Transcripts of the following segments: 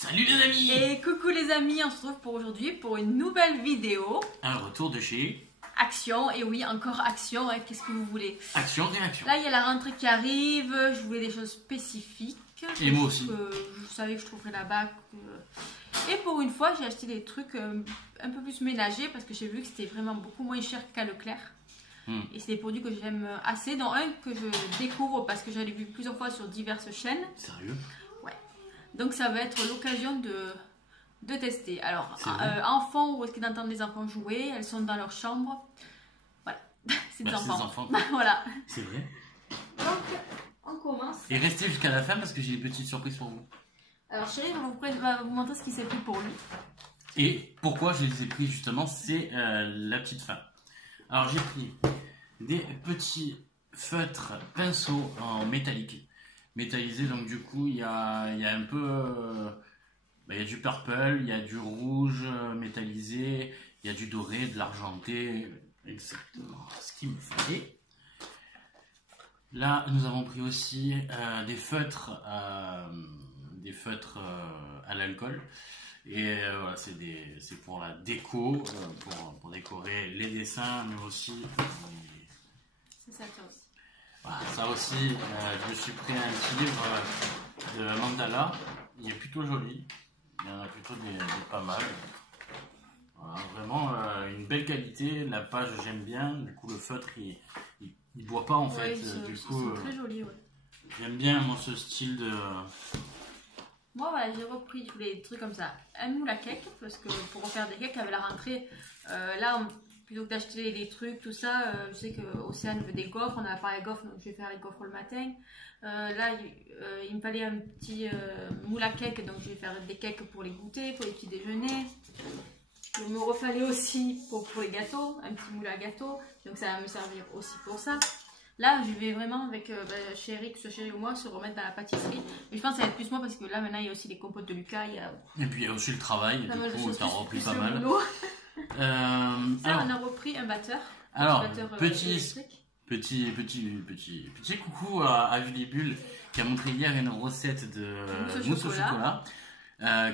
Salut les amis! Et coucou les amis, on se retrouve pour aujourd'hui pour une nouvelle vidéo. Un retour de chez Action, et oui, encore Action, hein, qu'est-ce que vous voulez? Action Réaction. Là, il y a la rentrée qui arrive, je voulais des choses spécifiques. Et moi aussi. Je savais que je trouverais là-bas. Et pour une fois, j'ai acheté des trucs un peu plus ménagers parce que j'ai vu que c'était vraiment beaucoup moins cher qu'à Leclerc. Et c'est des produits que j'aime assez, dont un que je découvre parce que j'avais vu plusieurs fois sur diverses chaînes. Sérieux? Ouais. Donc ça va être l'occasion de tester. Alors, enfants, où est-ce qu'ils entendent les enfants jouer? Elles sont dans leur chambre. Voilà, c'est des enfants. Des enfants. Voilà. C'est vrai. Donc, on commence. Et restez jusqu'à la fin parce que j'ai des petites surprises pour vous. Alors, Chérie va vous montrer ce qui s'est pris pour lui. Et pourquoi je les ai pris justement, c'est la petite fin. Alors j'ai pris des petits feutres pinceaux en métallique. Métallisé, donc du coup il y a un peu... il y a du purple, il y a du rouge métallisé, il y a du doré, de l'argenté, exactement ce qu'il me fallait. Là nous avons pris aussi des feutres à l'alcool. Et voilà, c'est pour la déco, pour décorer les dessins, mais aussi... C'est ça aussi. Voilà, ça aussi, je me suis pris un petit livre de mandala. Il est plutôt joli. Il y en a plutôt des pas mal. Voilà, vraiment une belle qualité. La page, j'aime bien. Du coup, le feutre, il boit pas en fait. Du coup, c'est très joli, ouais. J'aime bien moi, ce style de... Moi, voilà, j'ai repris, je voulais des trucs comme ça. Un moule à cake, parce que pour refaire des cakes avec la rentrée, plutôt que d'acheter des trucs, tout ça, je sais qu'Océane veut des gaufres, on a parlé de gaufres, donc je vais faire les gaufres le matin. Là, il me fallait un petit moule à cake, donc je vais faire des cakes pour les goûters, pour les petits déjeuners. Il me refallait aussi pour les gâteaux, un petit moule à gâteau, donc ça va me servir aussi pour ça. Là, je vais vraiment avec Chéri, que ce soit Chéri ou moi, se remettre dans la pâtisserie. Mais je pense que ça va être plus moi parce que là, maintenant, il y a aussi les compotes de Lucas. Et puis, il y a aussi le travail. Du coup, tu as repris pas mal. Ça, on a repris un batteur. Alors, petit coucou à Julibule qui a montré hier une recette de mousse au chocolat.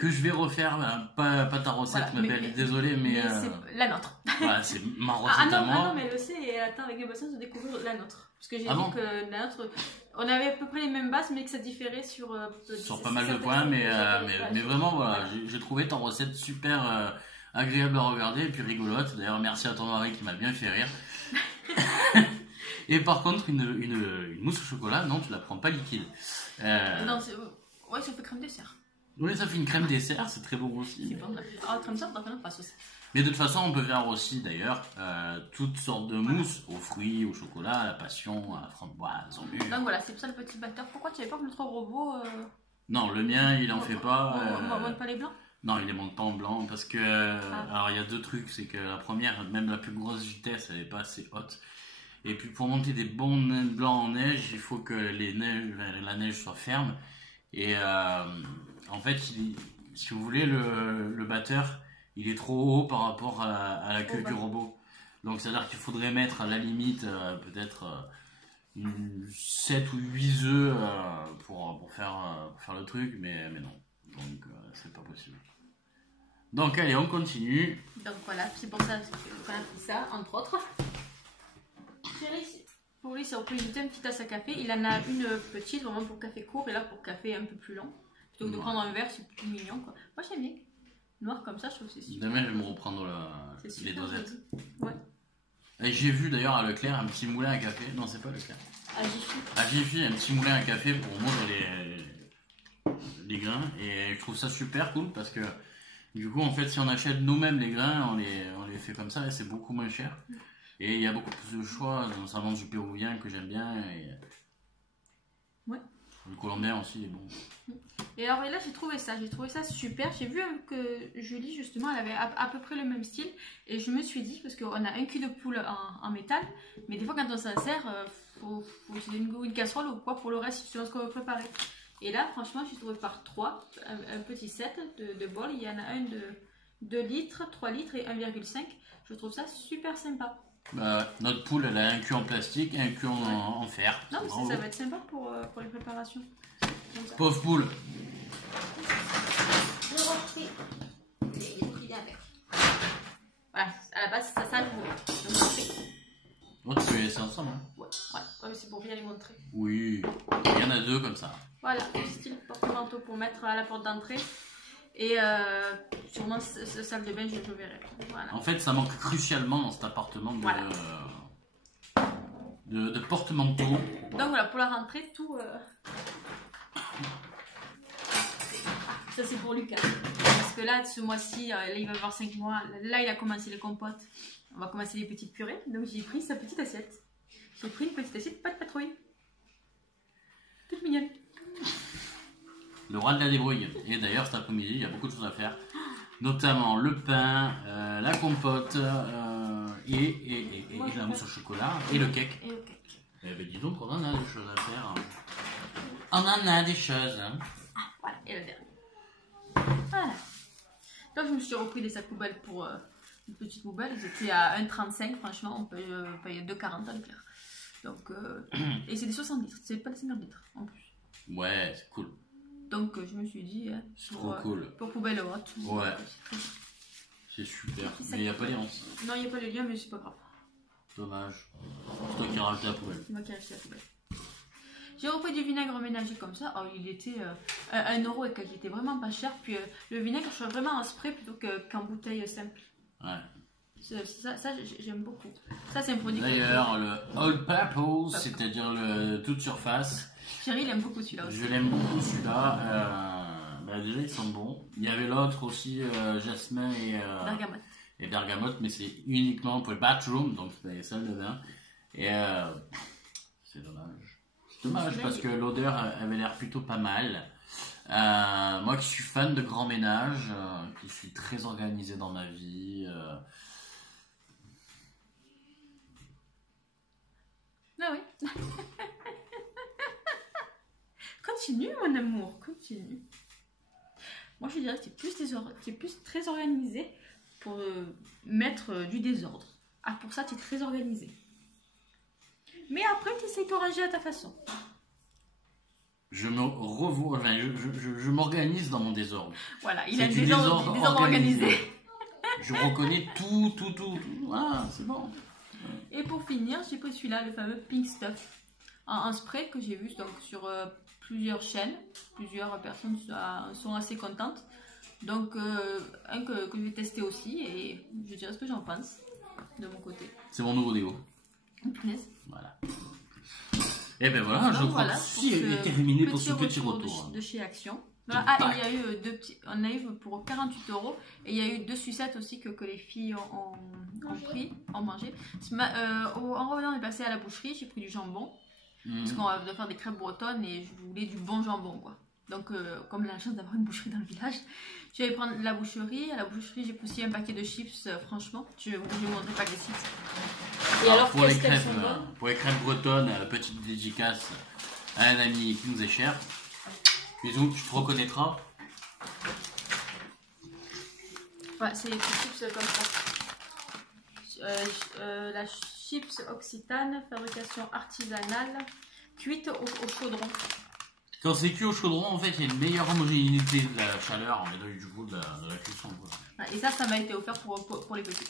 Que je vais refaire, pas ta recette, voilà, ma belle, désolée, mais c'est la nôtre. Voilà, c'est ma recette à moi. Ah non, mais elle le sait et elle attend avec impatience de découvrir la nôtre. Parce que j'ai dit que la nôtre, on avait à peu près les mêmes bases, mais que ça différait sur pas mal de points, mais vraiment, voilà, j'ai trouvé ta recette super agréable à regarder et puis rigolote. D'ailleurs, merci à ton mari qui m'a bien fait rire. Et par contre, une mousse au chocolat, non, tu la prends pas liquide. Non, ouais, ça fait crème dessert. Oui, ça fait une crème dessert, c'est très bon aussi. C'est bon, crème dessert, on passe aussi. Mais de toute façon, on peut faire aussi d'ailleurs toutes sortes de mousses, aux fruits, au chocolat, à la passion, à la framboise, au mûr. Donc voilà, c'est pour ça le petit batteur. Pourquoi tu n'avais pas le trop robot Non, le mien, il en fait pas. On monte pas les blancs? Non, il les monte pas en blanc parce que. Alors, il y a deux trucs. C'est que la première, même la plus grosse vitesse, elle n'est pas assez haute. Et puis, pour monter des bons blancs en neige, il faut que la neige soit ferme. Et en fait, si vous voulez, le batteur, il est trop haut par rapport à la queue du robot. Donc, c'est-à-dire qu'il faudrait mettre à la limite peut-être 7 ou 8 œufs pour faire le truc, mais non. Donc, c'est pas possible. Donc, allez, on continue. Donc, voilà, c'est pour ça qu'on a pris ça, entre autres. Pour lui, c'est repris une petite tasse à café. Il en a une petite, vraiment pour café court, et là pour café un peu plus long. Plutôt que de prendre un verre, c'est plus mignon, quoi. Moi, j'aime bien. Noir comme ça, je trouve que c'est super. Demain, je vais me reprendre les dosettes. Ouais. Et j'ai vu d'ailleurs à Leclerc un petit moulin à café. Non, c'est pas Leclerc. À Jiffy. À Jiffy, un petit moulin à café pour moudre les grains. Et je trouve ça super cool parce que du coup, en fait, si on achète nous-mêmes les grains, on les fait comme ça et c'est beaucoup moins cher. Et il y a beaucoup plus de choix, notamment du péruvien que j'aime bien. Et ouais. Le colombien aussi est bon. Et alors là, j'ai trouvé ça super. J'ai vu que Julie, justement, elle avait à peu près le même style. Et je me suis dit, parce qu'on a un cul de poule en métal, mais des fois, quand on s'en sert, faut utiliser une casserole ou quoi pour le reste, selon ce qu'on veut préparer. Et là, franchement, j'ai trouvé par 3, un petit set de bols. Il y en a un de 2 litres, 3 litres et 1,5. Je trouve ça super sympa. Notre poule, elle a un cul en plastique et un cul en fer. Non, mais ça va être sympa pour les préparations. Pauvre poule. montrer. Oui, il y en a 2 comme ça. Voilà, style porte-manteau pour mettre à la porte d'entrée. Et sûrement salle de bain, je le verrai. Voilà. En fait, ça manque crucialement dans cet appartement Voilà. de porte-manteau. Donc voilà, pour la rentrée, tout... Ça c'est pour Lucas. Parce que là, ce mois-ci, là, il va avoir 5 mois. Là, il a commencé les compotes. On va commencer les petites purées. Donc j'ai pris sa petite assiette. J'ai pris une petite assiette, pas de patrouille. Toute mignonne. Le roi de la débrouille. Et d'ailleurs, cet après-midi, il y a beaucoup de choses à faire. Notamment le pain, la compote, et la mousse au chocolat, et le cake. Et le cake. Eh ben dis donc, on en a des choses à faire. On en a des choses. Hein. Voilà, et le dernier. Voilà. Donc je me suis repris des sacs poubelles pour une petite poubelle. Ils étaient à 1,35, franchement, on paye 2,40 à l'éclair. Donc, et c'est des 60 litres, c'est pas des 50 litres en plus. Ouais, c'est cool. Donc je me suis dit, C'est trop cool. Pour poubelle haute. Ouais. C'est super. Mais il n'y a pas les ronces. Non, il n'y a pas les liens, mais c'est pas grave. Dommage. C'est toi qui as rajouté la poubelle. C'est moi qui ai acheté la poubelle. J'ai repris du vinaigre ménager comme ça. Oh, il était 1 euro et qu'il était vraiment pas cher. Puis le vinaigre, je fais vraiment en spray plutôt qu'en bouteille simple. Ouais. Ça j'aime beaucoup. Ça, c'est un produit. D'ailleurs, le all purpose, c'est-à-dire le toute surface. Chérie, il aime beaucoup celui-là aussi. Je l'aime beaucoup celui-là. Déjà, ils sont bons. Il y avait l'autre aussi, jasmin et bergamote, mais c'est uniquement pour le bathroom, donc c'est les salles de bain. Et c'est dommage. C'est dommage parce que l'odeur avait l'air plutôt pas mal. Moi qui suis fan de grand ménage, qui suis très organisé dans ma vie. Ah oui. Continue, mon amour, continue. Moi, je dirais que tu es plus très organisé pour mettre du désordre. Ah, pour ça, tu es très organisé. Mais après, tu essaies de ranger à ta façon. Je me revois, enfin, je m'organise dans mon désordre. Voilà, il a un désordre organisé. Je reconnais tout. Voilà, c'est bon. Et pour finir, j'ai pris celui-là, le fameux Pink Stuff, en spray que j'ai vu donc, sur plusieurs chaînes. Plusieurs personnes sont assez contentes. Donc, un que je vais tester aussi et je dirai ce que j'en pense de mon côté. C'est mon nouveau déo. Punaise. Voilà. Et ben voilà, je crois que ceci est terminé pour ce petit retour. De chez Action. Ah, et il y a eu on a eu pour 48 € et il y a eu 2 sucettes aussi que les filles ont mangé. En revenant, on est passé à la boucherie, j'ai pris du jambon parce qu'on va faire des crêpes bretonnes et je voulais du bon jambon quoi. Donc comme j'ai la chance d'avoir une boucherie dans le village, je vais aller prendre la boucherie. À la boucherie, j'ai poussé un paquet de chips. Franchement, je vais vous montrer pas les chips. Et alors qu'est-ce qu'elles sont bonnes ? Pour les crêpes bretonnes, petite dédicace à un ami qui nous est cher. Bisous, tu te reconnaîtras. Ouais, c'est des chips comme ça. La chips Occitane, fabrication artisanale, cuite au chaudron. Quand c'est cuit au chaudron, en fait, il y a une meilleure homogénéité de la chaleur, mais du coup de la cuisson. Quoi. Ouais, et ça m'a été offert pour les petits.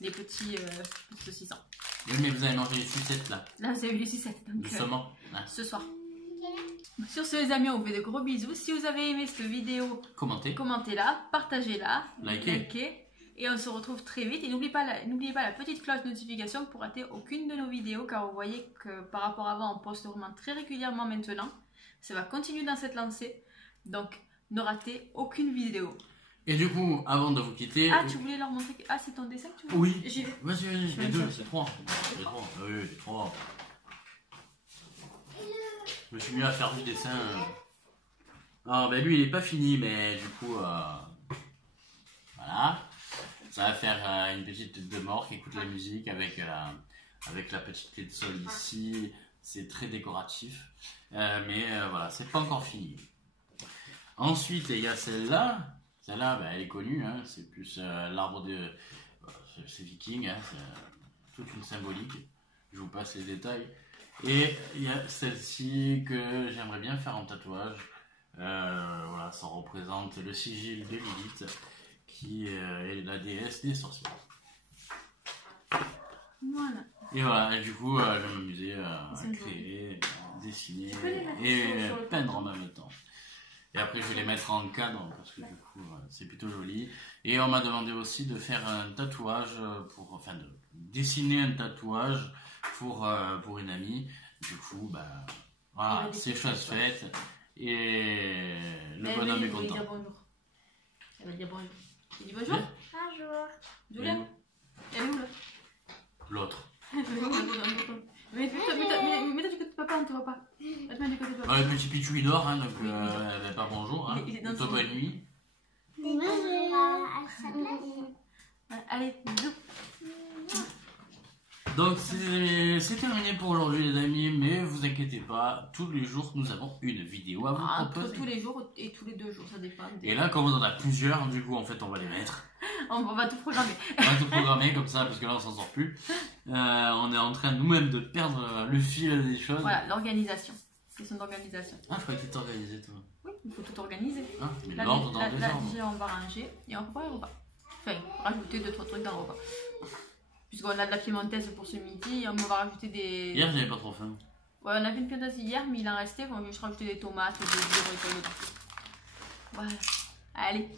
Les petits saucissons. Oui, mais vous avez mangé les sucettes là. Là, vous avez eu les sucettes. Justement. Ce soir. Sur ce, les amis, on vous fait de gros bisous. Si vous avez aimé cette vidéo, commentez-la, partagez-la, likez. Et on se retrouve très vite. Et n'oubliez pas la petite cloche de notification pour rater aucune de nos vidéos, car vous voyez que par rapport à avant, on poste vraiment très régulièrement maintenant. Ça va continuer dans cette lancée. Donc, ne ratez aucune vidéo. Et du coup, avant de vous quitter... Ah, tu voulais leur montrer... Ah, c'est ton dessin que tu voulais? Oui. Vas-y, les deux, c'est 3. Oui, 3. Je me suis mis à faire du dessin. Ah, ben lui, il est pas fini, mais du coup... Voilà. Ça va faire une petite tête de mort qui écoute la musique avec la petite clé de sol ici. C'est très décoratif. Mais voilà, c'est pas encore fini. Ensuite, il y a celle-là. Celle-là, ben, elle est connue. Hein, c'est plus l'arbre de... c'est viking. Hein, c'est toute une symbolique. Je vous passe les détails. Et il y a celle-ci que j'aimerais bien faire en tatouage. Voilà, ça représente le sigil de Lilith, qui est la déesse des sorcières. Voilà. Et voilà, et du coup, je vais m'amuser à créer, dessiner et peindre en même temps. Et après, je vais les mettre en cadre parce que du coup, c'est plutôt joli. Et on m'a demandé aussi de faire un tatouage, enfin, de dessiner un tatouage pour une amie. Du coup, bah, voilà, c'est chose faite. Et le bonhomme est content. Elle va dire bonjour. Tu dis bonjour? Bonjour. Julia, elle est où là? L'autre. Mais mets-toi du côté de papa, on ne te voit pas. Mets-toi du côté de papa. Le petit Pichou il dort, hein, donc elle n'a pas bonjour. Hein. Il est dans Toi, bonne nuit. Bonjour. À sa place. Allez, bisous. Donc c'est terminé pour aujourd'hui les amis, mais vous inquiétez pas, tous les jours nous avons une vidéo à vous proposer. Tous les jours et tous les 2 jours, ça dépend. Et là comme on en a plusieurs, du coup en fait on va les mettre. On va tout programmer. On va tout programmer comme ça parce que là on s'en sort plus. On est en train nous-mêmes de perdre le fil des choses. Voilà, l'organisation. Question d'organisation. Ah je croyais que tu organisé toi. Oui, il faut tout organiser. Ah, mais Là, l'ordre dans le déjà désordre. on va ranger et on prépare le repas. Enfin, rajouter 2-3 trucs dans le repas. Puisqu'on a de la piémontaise pour ce midi, et on va rajouter des... Hier j'avais pas trop faim. Ouais, on avait une piémontaise hier, mais il en restait. On va juste rajouter des tomates, des brocolis. Voilà. Allez.